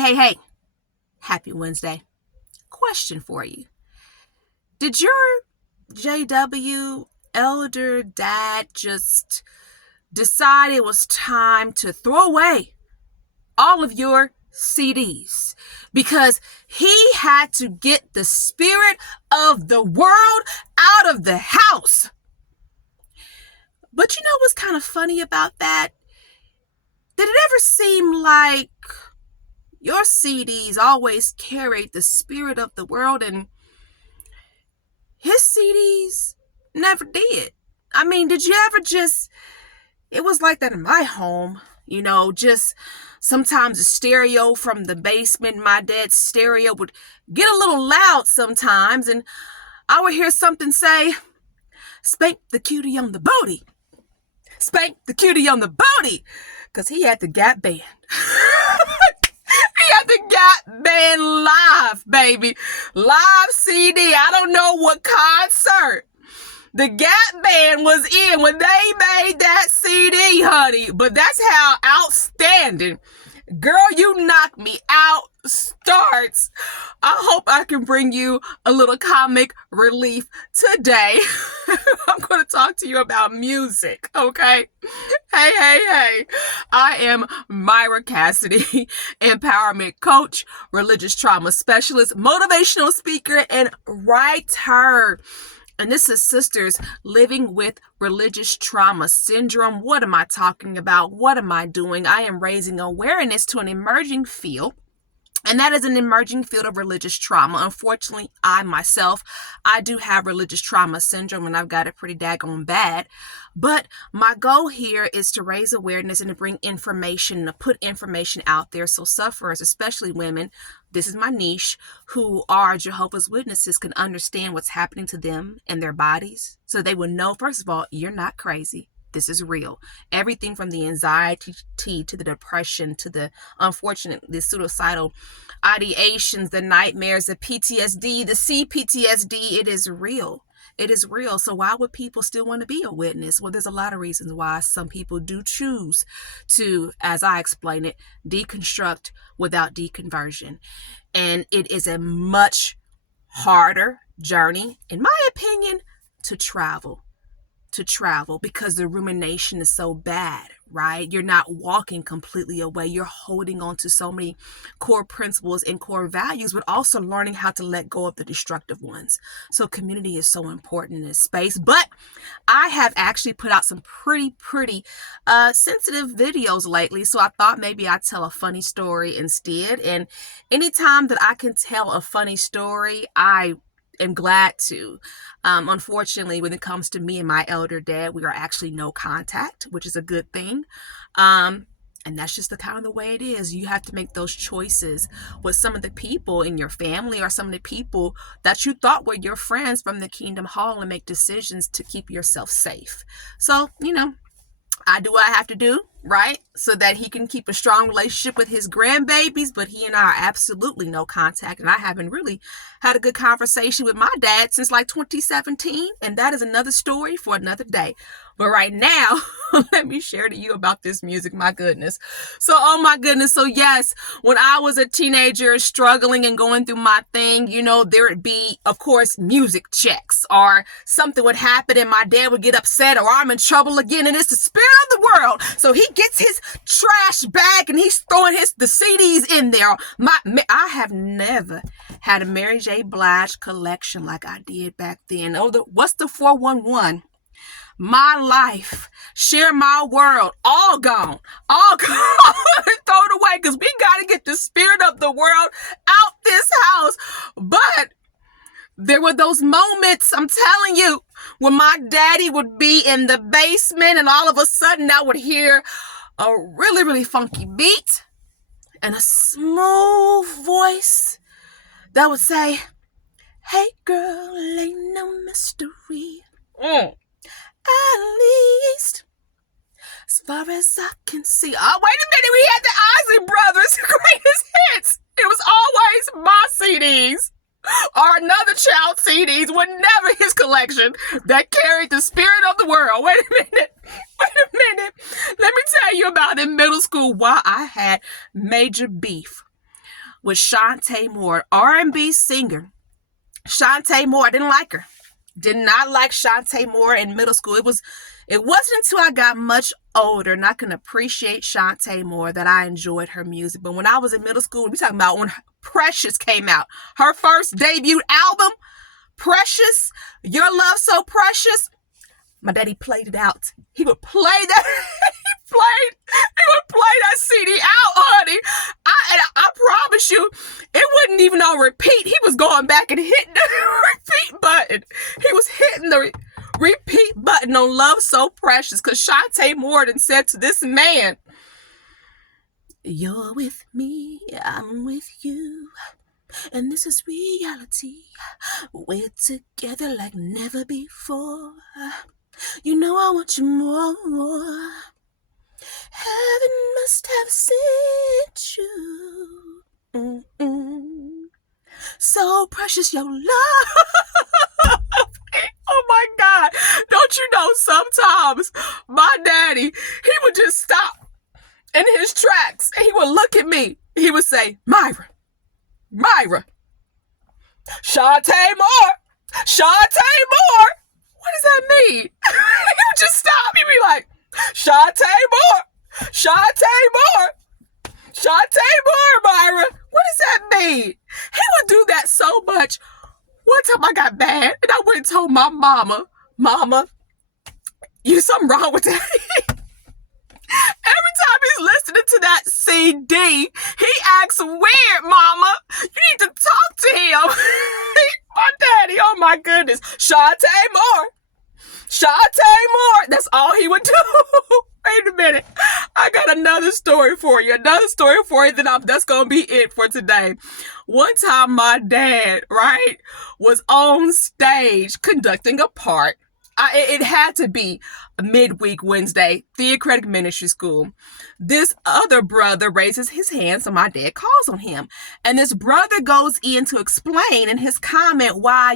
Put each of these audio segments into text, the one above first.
Hey. Happy Wednesday. Question for you. Did your JW elder dad just decide it was time to throw away all of your CDs because he had to get the spirit of the world out of the house? But you know what's kind of funny about that? Did it ever seem like your CDs always carried the spirit of the world and his CDs never did? I mean, did you ever it was like that in my home, just sometimes the stereo from the basement, my dad's stereo would get a little loud sometimes, and I would hear something say, "Spank the cutie on the booty. Spank the cutie on the booty," because he had the Gap Band. He had the Gap Band live, baby. Live CD. I don't know what concert the Gap Band was in when they made that CD, honey. But that's how outstanding "Girl, You Knock Me Out" starts. I hope I can bring you a little comic relief today. I'm going to talk to you about music, okay? Hey. I am Myra Cassidy, empowerment coach, religious trauma specialist, motivational speaker, and writer. And this is Sisters Living with Religious Trauma Syndrome. What am I talking about? What am I doing? I am raising awareness to an emerging field. And that is an emerging field of religious trauma. Unfortunately, I do have religious trauma syndrome, and I've got it pretty daggone bad. But my goal here is to raise awareness and to bring information, to put information out there so sufferers, especially women, this is my niche, who are Jehovah's Witnesses, can understand what's happening to them and their bodies. So they will know, first of all, you're not crazy. This is real. Everything from the anxiety to the depression to the suicidal ideations, the nightmares, the PTSD, the CPTSD, it is real. It is real. So why would people still want to be a witness? Well, there's a lot of reasons why some people do choose to, as I explain it, deconstruct without deconversion. And it is a much harder journey, in my opinion, to travel because the rumination is so bad, right? You're not walking completely away. You're holding on to so many core principles and core values, but also learning how to let go of the destructive ones. So community is so important in this space. But I have actually put out some pretty sensitive videos lately. So I thought maybe I'd tell a funny story instead. And anytime that I can tell a funny story, I am glad to. Unfortunately, when it comes to me and my elder dad, we are actually no contact, which is a good thing. And that's just the way it is. You have to make those choices with some of the people in your family or some of the people that you thought were your friends from the Kingdom Hall and make decisions to keep yourself safe. So, I do what I have to do, right? So that he can keep a strong relationship with his grandbabies, but he and I are absolutely no contact. And I haven't really had a good conversation with my dad since like 2017. And that is another story for another day. But right now, let me share to you about this music. My goodness. So yes, when I was a teenager struggling and going through my thing, there would be, of course, music checks or something would happen and my dad would get upset or I'm in trouble again. And it's the spirit of the world. So he gets his trash bag and he's throwing the CDs in there. I have never had a Mary J. Blige collection like I did back then. What's the 411? My life, share my world, all gone. Throw it away because we got to get the spirit of the world out this house. But there were those moments, I'm telling you, when my daddy would be in the basement and all of a sudden I would hear a really, really funky beat and a smooth voice that would say, "Hey girl, ain't no mystery. At least, as far as I can see." Oh, wait a minute. We had the Isley Brothers' greatest hits. It was always my CDs or another child's CDs, whenever his collection that carried the spirit of the world. Wait a minute. Let me tell you about in middle school why I had major beef with Shanté Moore, R&B singer. Shanté Moore, I didn't like her. Did not like Shanté Moore in middle school. It wasn't until I got much older and I can appreciate Shanté Moore that I enjoyed her music. But when I was in middle school, we talking about when Precious came out. Her first debut album, Precious, Your Love So Precious. My daddy played it out. He would play that. He would play that CD out, honey. I promise you, it wasn't even on repeat. He was going back and hitting the repeat button. He was hitting the repeat button on Love So Precious, because Shanté Moore said to this man, "You're with me, I'm with you, and this is reality. We're together like never before. You know I want you more. Heaven must have sent you. So precious your love." Oh my God. Don't you know sometimes my daddy, he would just stop in his tracks and he would look at me. He would say, Myra, Shanté Moore. What does that mean? He would just stop. He'd be like, Shanté Moore, Myra. What does that mean? He would do that so much. One time I got mad and I went and told my mama, you something wrong with that? Every time he's listening to that CD, he acts weird, mama. You need to talk to him. My daddy, oh my goodness. Shanté Moore. That's all he would do. Wait a minute. I got another story for you. That's going to be it for today. One time my dad, right, was on stage conducting a part. It had to be midweek Wednesday, theocratic ministry school. This other brother raises his hand, so my dad calls on him. And this brother goes in to explain in his comment why,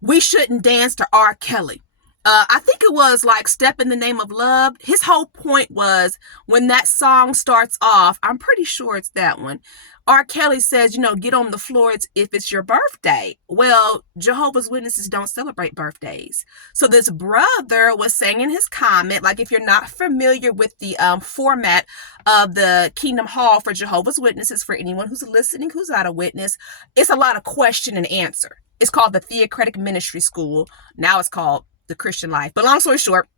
we shouldn't dance to R. Kelly. I think it was like Step in the Name of Love. His whole point was when that song starts off, I'm pretty sure it's that one. R. Kelly says, get on the floor if it's your birthday. Well, Jehovah's Witnesses don't celebrate birthdays. So this brother was saying in his comment, like if you're not familiar with the format of the Kingdom Hall for Jehovah's Witnesses, for anyone who's listening, who's not a witness, it's a lot of question and answer. It's called the Theocratic Ministry School. Now it's called the Christian Life. But long story short,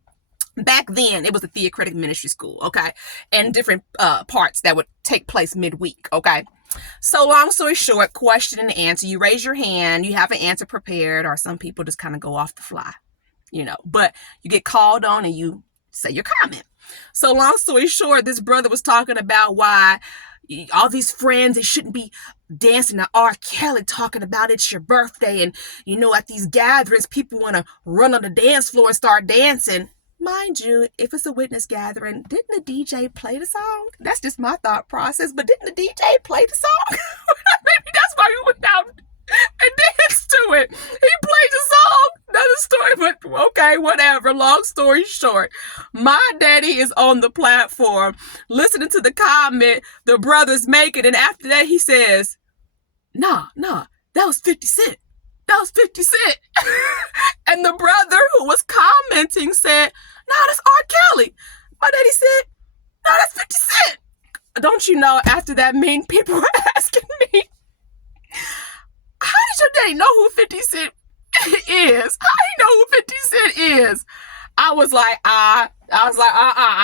back then it was a theocratic ministry school, okay? And different parts that would take place midweek, okay? So long story short, question and answer. You raise your hand, you have an answer prepared, or some people just kind of go off the fly, but you get called on and you say your comment. So long story short, this brother was talking about why all these friends, they shouldn't be dancing to R. Kelly, talking about it's your birthday. And, at these gatherings, people want to run on the dance floor and start dancing. Mind you, if it's a witness gathering, didn't the DJ play the song? That's just my thought process. But didn't the DJ play the song? Maybe that's why we went out and danced to it. He played the song. Another story, but okay, whatever. Long story short, my daddy is on the platform listening to the comment the brother's making. And after that, he says, nah, that was 50 Cent. And the brother who was commenting said, nah, that's R. Kelly. My daddy said, no, that's 50 Cent. Don't you know, after that, mean people were asking me, how did your daddy know who 50 Cent is? How do you know who 50 Cent is? I was like, I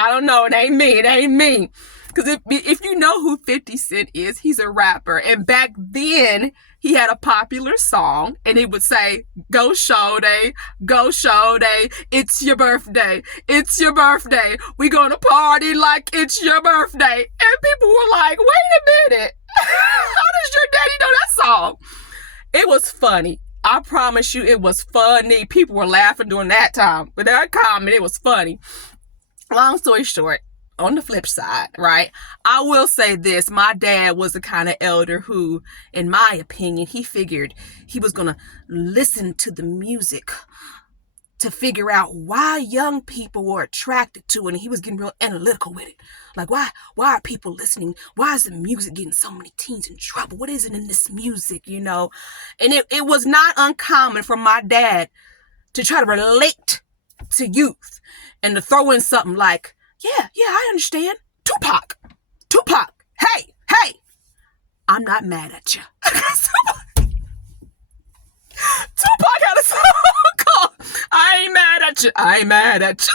don't know. It ain't me. Because if you know who 50 Cent is, he's a rapper. And back then, he had a popular song, and it would say, go Shanté, it's your birthday. We gonna party like it's your birthday. And people were like, wait a minute. How does your daddy know that song? It was funny. I promise you, it was funny. People were laughing during that time. But that comment, it was funny. Long story short, on the flip side, right? I will say this. My dad was the kind of elder who, in my opinion, he figured he was going to listen to the music to figure out why young people were attracted to it. And he was getting real analytical with it. Like, why are people listening? Why is the music getting so many teens in trouble? What is it in this music, you know? And it was not uncommon for my dad to try to relate to youth and to throw in something like, yeah, I understand. Tupac, hey, I'm not mad at you. Tupac had a song called I Ain't Mad at You. I Ain't Mad at You.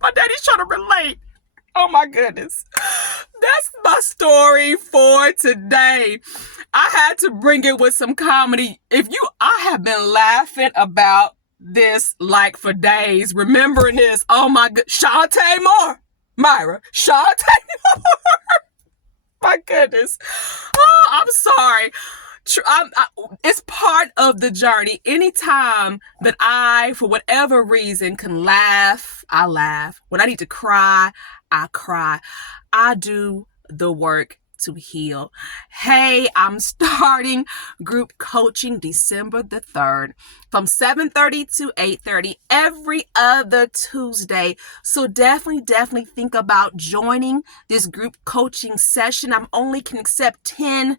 My daddy's trying to relate. Oh my goodness. That's my story for today. I had to bring it with some comedy. I have been laughing about this like for days, remembering this. Oh my god. Shanté Moore. Myra. Shanté Moore. My goodness. Oh, I'm sorry. It's part of the journey. Anytime that I, for whatever reason, can laugh, I laugh. When I need to cry, I cry. I do the work to heal. Hey, I'm starting group coaching December the 3rd from 7:30 to 8:30 every other Tuesday. So definitely think about joining this group coaching session. I'm only can accept 10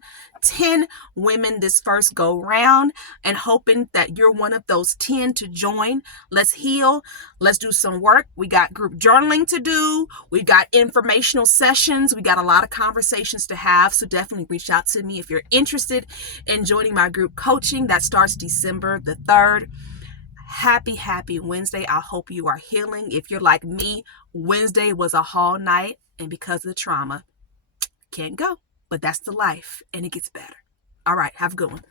women this first go round, and hoping that you're one of those 10 to join. Let's heal. Let's do some work. We got group journaling to do. We've got informational sessions. We got a lot of conversations to have. So definitely reach out to me if you're interested in joining my group coaching. That starts December the 3rd. Happy Wednesday. I hope you are healing. If you're like me, Wednesday was a hall night, and because of the trauma, can't go. But that's the life, and it gets better. All right, have a good one.